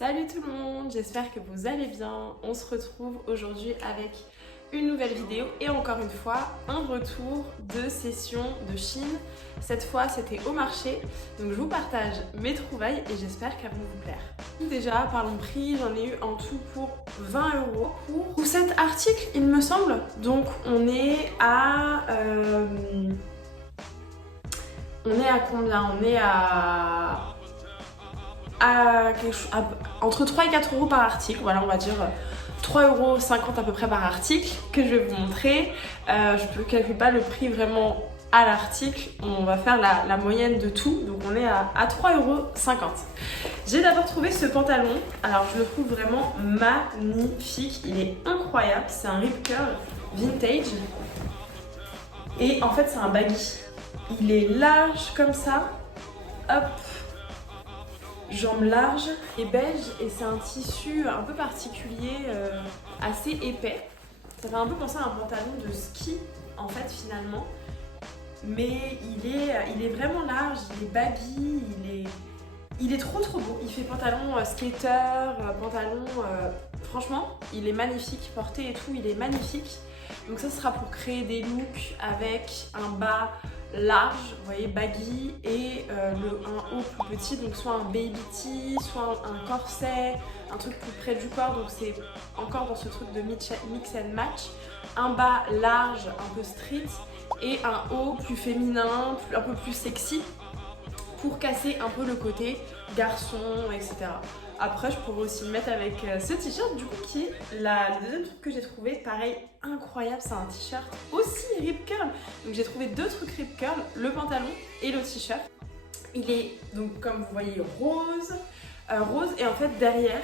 Salut tout le monde, j'espère que vous allez bien. On se retrouve aujourd'hui avec une nouvelle vidéo et encore une fois un retour de session de Shein. Cette fois c'était au marché, donc je vous partage mes trouvailles et j'espère qu'elles vont vous plaire. Déjà parlons prix, j'en ai eu en tout pour 20 € pour cet article il me semble. Donc on est à combien? On est entre 3 et 4 € par article, voilà on va dire 3,50 € à peu près par article que je vais vous montrer. Je ne calcule pas le prix vraiment à l'article, on va faire la moyenne de tout, donc on est à 3,50 €. J'ai d'abord trouvé ce pantalon, alors je le trouve vraiment magnifique, il est incroyable, c'est un rip curl vintage et en fait c'est un baggy. Il est large comme ça, hop, jambes larges et beige et c'est un tissu un peu particulier, assez épais. Ça fait un peu penser à un pantalon de ski en fait finalement, mais il est vraiment large, il est baggy, il est trop beau. Il fait pantalon skater, pantalon, franchement il est magnifique, porté et tout, il est magnifique. Donc ça sera pour créer des looks avec un bas large, vous voyez, baggy et un haut plus petit, donc soit un baby tee, soit un corset, un truc plus près du corps, donc c'est encore dans ce truc de mix and match. Un bas large, un peu street et un haut plus féminin, un peu plus sexy pour casser un peu le côté garçon, etc. Après, je pourrais aussi le mettre avec ce t-shirt du coup qui est le deuxième truc que j'ai trouvé, pareil, incroyable, c'est un t-shirt aussi rip curl. Donc j'ai trouvé deux trucs rip curl, le pantalon et le t-shirt. Il est donc comme vous voyez rose, et en fait derrière,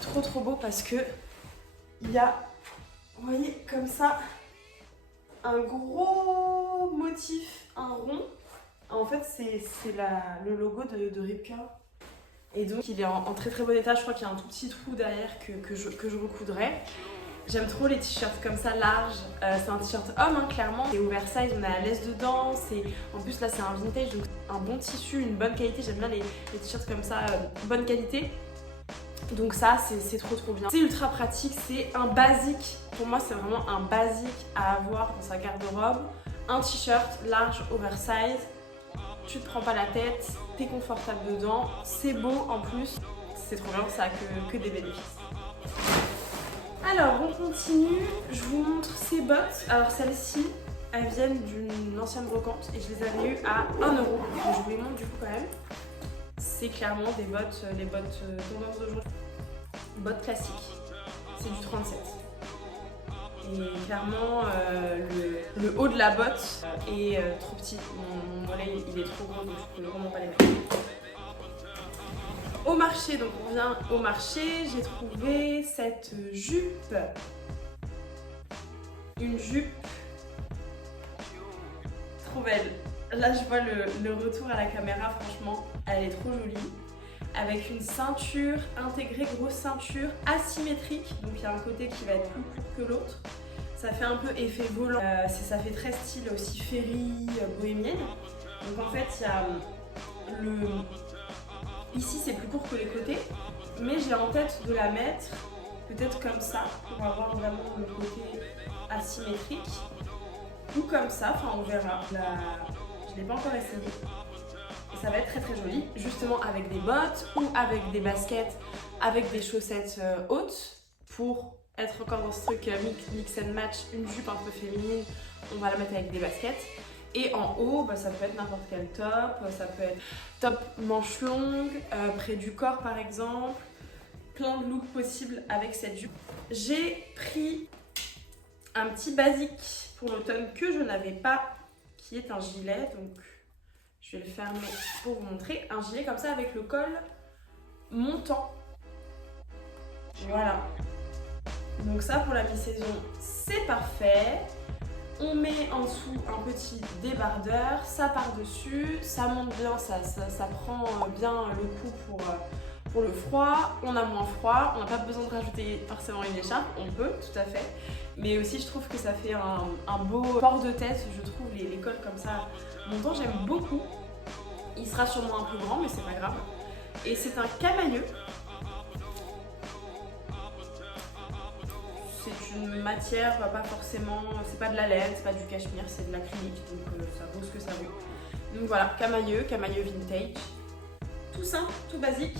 trop beau parce que il y a, vous voyez comme ça, un gros motif, un rond. En fait c'est le logo de rip curl. Et donc il est en très bon état, je crois qu'il y a un tout petit trou derrière que je recoudrai. J'aime trop les t-shirts comme ça larges, c'est un t-shirt homme hein, clairement, c'est oversize, on a la laisse dedans, en plus là c'est un vintage donc un bon tissu, une bonne qualité, j'aime bien les t-shirts comme ça, bonne qualité. Donc ça c'est trop bien. C'est ultra pratique, c'est un basique, pour moi c'est vraiment un basique à avoir dans sa garde-robe. Un t-shirt large oversize. Tu te prends pas la tête, t'es confortable dedans, c'est beau en plus, c'est trop bien, ça a que des bénéfices. Alors on continue, je vous montre ces bottes. Alors celles-ci, elles viennent d'une ancienne brocante et je les avais eues à 1 €. Donc je vous les montre du coup quand même. C'est clairement des bottes, les bottes tendance d'aujourd'hui. Bottes classiques, c'est du 37. Et clairement, le haut de la botte est trop petit. Mon mollet il est trop gros donc je peux vraiment pas les mettre. Au marché, donc on vient au marché, j'ai trouvé cette jupe. Une jupe trop belle. Là je vois le retour à la caméra, franchement, elle est trop jolie. Avec une ceinture intégrée, grosse ceinture asymétrique, donc il y a un côté qui va être plus court que l'autre. Ça fait un peu effet volant, ça fait très style aussi féerie, bohémienne. Donc en fait il y a ici c'est plus court que les côtés, mais j'ai en tête de la mettre peut-être comme ça pour avoir vraiment le côté asymétrique, ou comme ça, enfin on verra. Je l'ai pas encore essayé. Ça va être très joli, justement avec des bottes ou avec des baskets, avec des chaussettes hautes pour être encore dans ce truc mix and match, une jupe un peu féminine, on va la mettre avec des baskets. Et en haut, ça peut être n'importe quel top, ça peut être top manche longue, près du corps par exemple, plein de looks possibles avec cette jupe. J'ai pris un petit basique pour l'automne que je n'avais pas, qui est un gilet, donc je vais le fermer pour vous montrer. Un gilet comme ça avec le col montant. Voilà. Donc ça pour la mi-saison, c'est parfait. On met en dessous un petit débardeur, ça par-dessus, ça monte bien, ça prend bien le coup pour le froid. On a moins froid, on n'a pas besoin de rajouter forcément une écharpe, on peut tout à fait. Mais aussi je trouve que ça fait un beau port de tête, je trouve les cols comme ça montant, j'aime beaucoup. Il sera sûrement un peu grand mais c'est pas grave. Et c'est un camailleux. une matière pas forcément, c'est pas de la laine, c'est pas du cachemire, c'est de l'acrylique, donc ça vaut ce que ça vaut. Donc voilà, camailleux vintage. Tout simple, tout basique.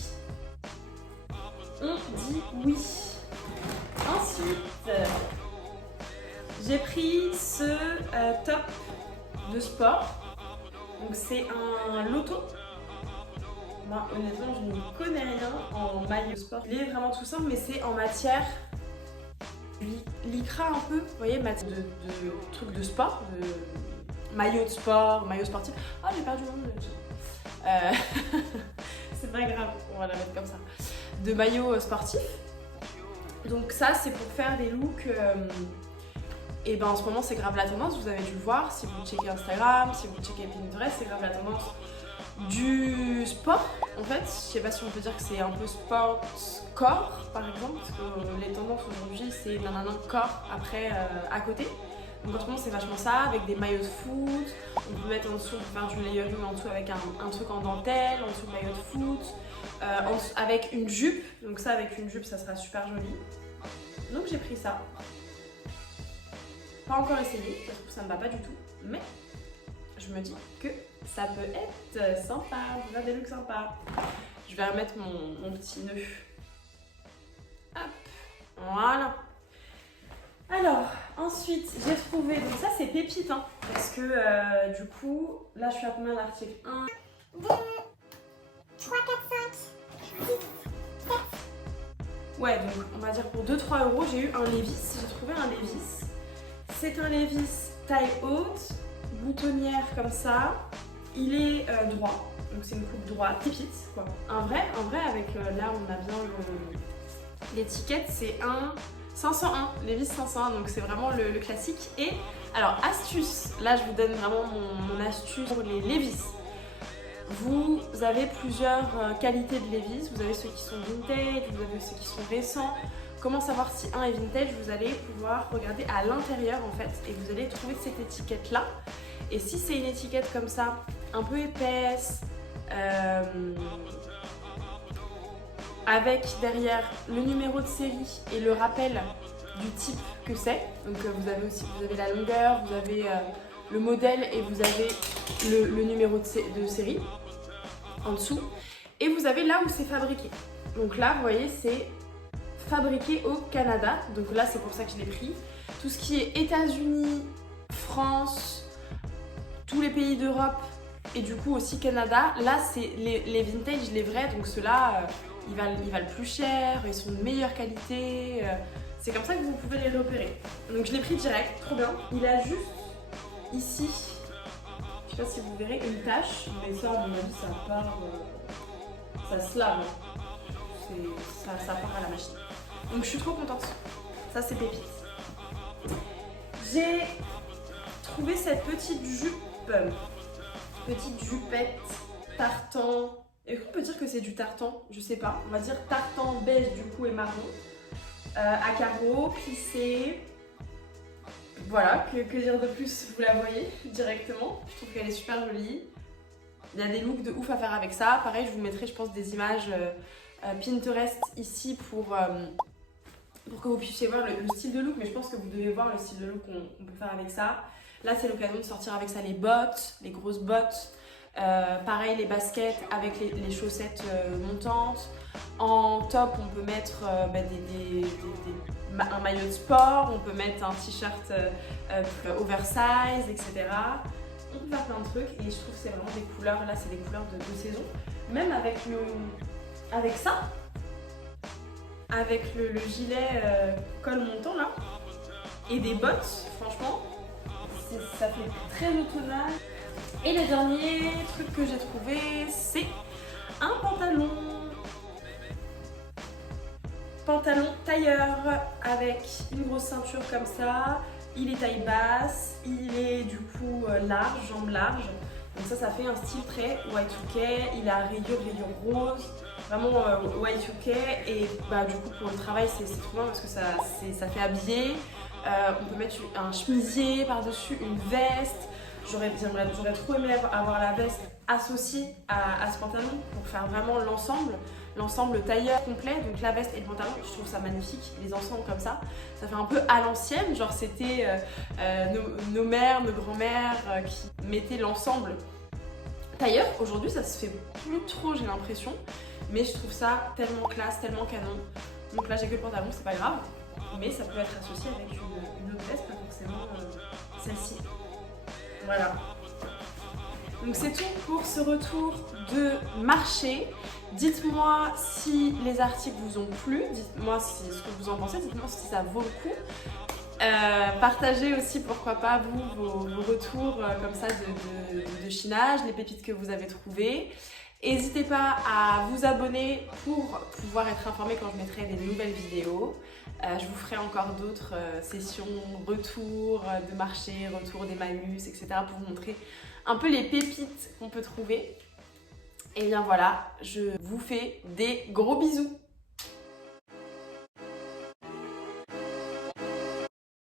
On dit oui. Ensuite, j'ai pris ce top de sport. Donc c'est un loto. Moi honnêtement je ne connais rien en maillot de sport. Il est vraiment tout simple mais c'est en matière lycra un peu. Vous voyez, matière de trucs de sport, de maillot de sport, maillot sportif. Ah j'ai perdu mon nom. C'est pas grave, on va la mettre comme ça. De maillot sportif. Donc ça c'est pour faire des looks. Et ben en ce moment c'est grave la tendance, vous avez dû le voir si vous checkez Instagram, si vous checkez Pinterest, c'est grave la tendance du sport. En fait, je sais pas si on peut dire que c'est un peu sport corps par exemple, parce que les tendances aujourd'hui c'est nanana corps après à côté. Donc en ce moment c'est vachement ça, avec des maillots de foot, on peut mettre en dessous, on peut faire du layering en dessous avec un truc en dentelle, en dessous de maillot de foot, avec une jupe, donc ça avec une jupe ça sera super joli. Donc j'ai pris ça. Pas encore essayé, ça se trouve ça ne va pas du tout, mais je me dis que ça peut être sympa, on a des looks sympas. Je vais remettre mon petit nœud. Hop, voilà. Alors, ensuite, j'ai trouvé, donc ça c'est pépite, hein, parce que du coup, là je suis à combien d'articles 1, 2, 3, 4, 5, 6, 7. Ouais, donc on va dire pour 2-3 euros, j'ai eu un Levi's, j'ai trouvé un Levi's. C'est un Levi's taille haute, boutonnière comme ça. Il est droit, donc c'est une coupe droite, pépite quoi. Un vrai avec là on a bien l'étiquette, c'est un 501, Levi's 501, donc c'est vraiment le classique. Et alors astuce, là je vous donne vraiment mon astuce pour les Levi's. Vous avez plusieurs qualités de Levi's, vous avez ceux qui sont vintage, vous avez ceux qui sont récents. Comment savoir si un est vintage? Vous allez pouvoir regarder à l'intérieur en fait et vous allez trouver cette étiquette là. Et si c'est une étiquette comme ça, un peu épaisse, avec derrière le numéro de série et le rappel du type que c'est, donc vous avez la longueur, vous avez le modèle et vous avez le numéro de série en dessous. Et vous avez là où c'est fabriqué. Donc là, vous voyez, c'est fabriqué au Canada, donc là c'est pour ça que je l'ai pris. Tout ce qui est États-Unis, France, tous les pays d'Europe et du coup aussi Canada, là c'est les vintage, les vrais, donc ceux-là ils valent plus cher, ils sont de meilleure qualité, c'est comme ça que vous pouvez les repérer. Donc je l'ai pris direct, trop bien. Il a juste ici, je sais pas si vous verrez, une tache, mais ça à mon avis ça part, ça se lave, ça part à la machine. Donc je suis trop contente, ça c'est pépite. J'ai trouvé cette petite jupette tartan. Est-ce qu'on peut dire que c'est du tartan? Je sais pas, on va dire tartan beige du coup et marron. À carreaux, plissé. Voilà, que dire de plus, vous la voyez directement. Je trouve qu'elle est super jolie. Il y a des looks de ouf à faire avec ça. Pareil, je vous mettrai je pense des images Pinterest ici pour que vous puissiez voir le style de look, mais je pense que vous devez voir le style de look qu'on peut faire avec ça. Là c'est l'occasion de sortir avec ça les bottes, les grosses bottes, pareil les baskets avec les chaussettes montantes. En top on peut mettre un maillot de sport, on peut mettre un t-shirt oversize, etc. On peut faire plein de trucs et je trouve que c'est vraiment des couleurs, là c'est des couleurs de saison. Même avec ça, avec le gilet col montant là, et des bottes, franchement, ça fait très automnal. Et le dernier truc que j'ai trouvé, c'est un pantalon. Pantalon tailleur avec une grosse ceinture comme ça. Il est taille basse, il est du coup large, jambes larges. Donc ça fait un style très Y2K. Il a rayure rose. Vraiment Y2K et du coup pour le travail c'est trop bien parce que ça fait habiller. On peut mettre un chemisier par dessus, une veste. J'aurais trop aimé avoir la veste associée à ce pantalon pour faire vraiment l'ensemble. l'ensemble tailleur complet, donc la veste et le pantalon. Je trouve ça magnifique, les ensembles comme ça fait un peu à l'ancienne, genre c'était nos mères, nos grands-mères qui mettaient l'ensemble tailleur. Aujourd'hui ça se fait plus trop, j'ai l'impression, mais je trouve ça tellement classe, tellement canon. Donc là j'ai que le pantalon, c'est pas grave, mais ça peut être associé avec une autre veste, pas forcément celle-ci. Voilà. Donc c'est tout pour ce retour de marché. Dites-moi si les articles vous ont plu, dites-moi ce que vous en pensez, dites-moi si ça vaut le coup. Partagez aussi, pourquoi pas, vos retours comme ça de chinage, les pépites que vous avez trouvées. N'hésitez pas à vous abonner pour pouvoir être informé quand je mettrai des nouvelles vidéos. Je vous ferai encore d'autres sessions, retours de marché, retours d'Emmaüs, etc. pour vous montrer un peu les pépites qu'on peut trouver. Et bien voilà, je vous fais des gros bisous.